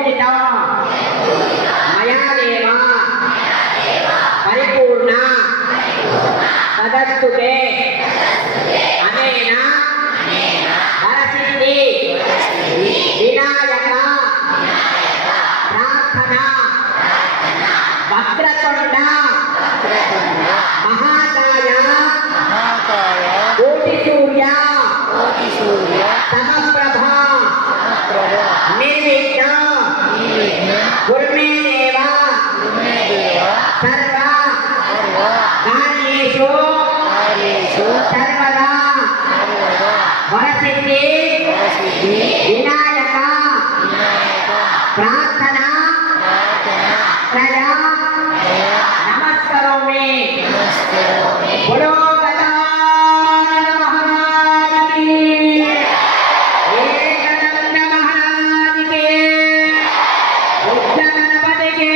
पूजिता मया देव परिपूर्ण तदस्तुते अनेन वरसिद्धि विनायक प्रार्थना वक्रतुंड महाकाय कोटि सूर्य समप्रभा निर्विघ्न कुर्मे देव सर्व कार्येषु सर्वदा वरसिद्धि विनायक प्रार्थना प्रया नमस्करोमि। बोलो गजानन महाराज की, एकदंत महाराज की, उज्जैन गणपति की।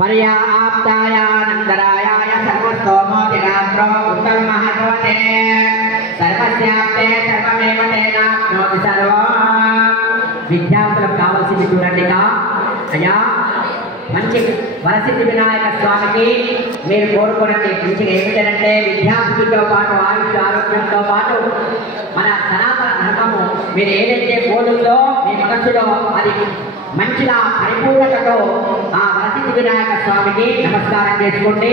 पर्या आप्ताया नंदरायाय सर्वस्तोमोतिरात्रो उत्तम महाभवते सर्वस्याप्ते सर्वमेव तेनाप्नोति सर्वम्। విద్యార్థులకు కావాల్సింది చూడండిగా అయ్యా మంచి వరసిద్ధి వినాయక స్వామికి మీరు కోరుకోనండి మంచిగా ఏమిటంటే విద్యార్థులతో పాటు ఆయుష్ ఆరోగ్యంతో పాటు మన సనాతన ధర్మము మీరు ఏదైతే కోరుందో మీ మనస్సులో అది మంచిగా పరిపూర్ణతతో ఆ వరసిద్ధి వినాయక స్వామికి నమస్కారం చేసుకోండి।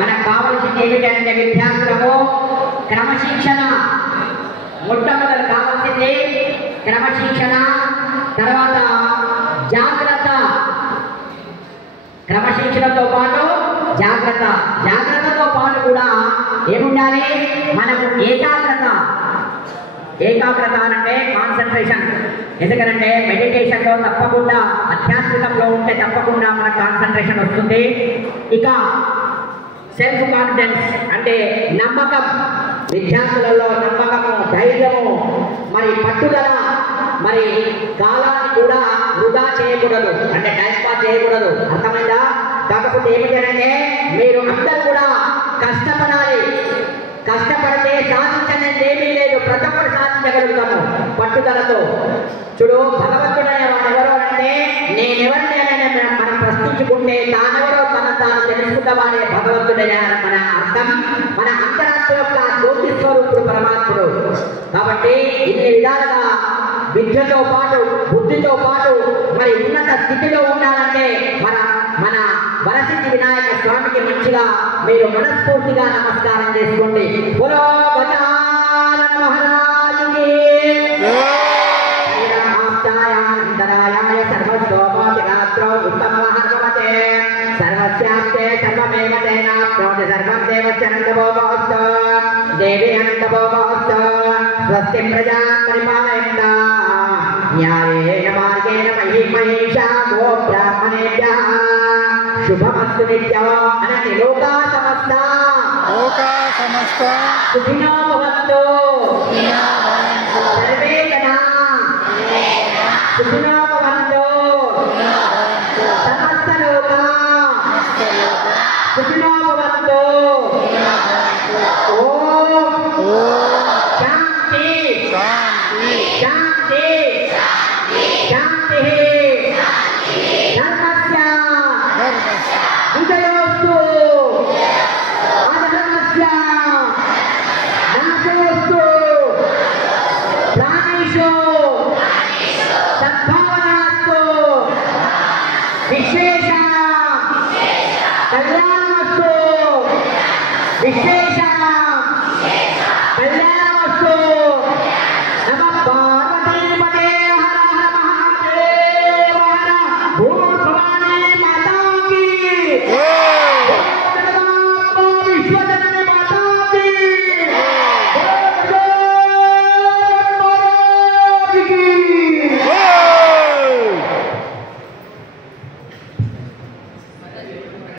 మనకు కావాల్సింది ఏమిటంటే విద్యార్థులకు క్రమశిక్షణ, మొట్టమొదటి కావాల్సింది క్రమశిక్షణ, తర్వాత జాగ్రత్త, క్రమశిక్షణతో పాటు జాగ్రత్త, జాగ్రత్తతో పాటు కూడా ఏముండాలి మనకు ఏకాగ్రత। ఏకాగ్రత అంటే కాన్సన్ట్రేషన్, ఎందుకంటే మెడిటేషన్లో తప్పకుండా ఆధ్యాత్మికంలో ఉంటే తప్పకుండా మనకు కాన్సన్ట్రేషన్ వస్తుంది। ఇక సెల్ఫ్ కాన్ఫిడెన్స్ అంటే నమ్మకం, విద్యార్థులలో నమ్మకము, ధైర్యము, మరి పట్టుదల, మరి కాలాన్ని కూడా వృధా చేయకూడదు, అంటే టైం పాస్ చేయకూడదు, అర్థమైందా? కాకపోతే ఏమిటంటే మీరు అందరూ కూడా కష్టపడాలి, కష్టపడితే సాధించనేది ఏమీ లేదు, ప్రతి ఒక్కరు సాధించగలుగుతాము పట్టుదలతో। చూడు భగవంతుడు అనేవాడు ఎవరు అంటే నేనెవరిని అని మనం ప్రశ్నించుకుంటే తానెవరో తాను తెలుసుకున్నవాడే భగవంతుడనే మన అర్థం। మన అంతరాత్మ యొక్క జ్యోతి స్వరూపుడు పరమాత్ముడు కాబట్టి ఇన్ని విధాలుగా విద్యతో పాటు బుద్ధితో పాటు మరి ఉన్నత స్థితిలో ఉండాలంటే మన వరసిద్ధి వినాయక స్వామికి మంచిగా మీరు మనస్ఫూర్తిగా నమస్కారం చేసుకోండి। బోలో గజానన మహారాజుకి ఆప్తాయానందరాయాయ సర్వస్తోమోతిరాత్రో ఉత్తమ మహాభవతే సర్వస్యాప్తే సర్వమేవ తేనాప్నోతి సర్వం దేవస్య నందభోగోऽस्तु దేవి నందభోగోऽस्तु స్వస్తి ప్రజా పరిపాలయంతా న్యాయేన మార్గేణ మహిమహేషా గో బ్రాహ్మణేభ్యః శుభమస్తు నిత్యం అనండి। లోకా సమస్త సుఖినో భవంతు సర్వే జనా సుఖినో భవంతు సమస్త లోకా సుఖినో భవంతు। ఓం శాంతి శాంతి శాంతి ధర్మస్య విజయోస్తు అధర్మస్య నాశోస్తు ప్రాణేషు సద్భావనాస్తు విశేష కళ్యాణమస్తు విశేష